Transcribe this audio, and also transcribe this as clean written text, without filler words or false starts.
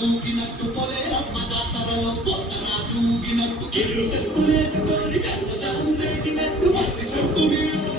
దూకినట్టు పొలేరమ్మ జాతరలో పొత్తరాజు ఊగినట్టు కిరు సెప్పులేసుకొని కళ్ళ సాము చేసినట్టు మళ్ళీ చుట్టూ నీళ్ళు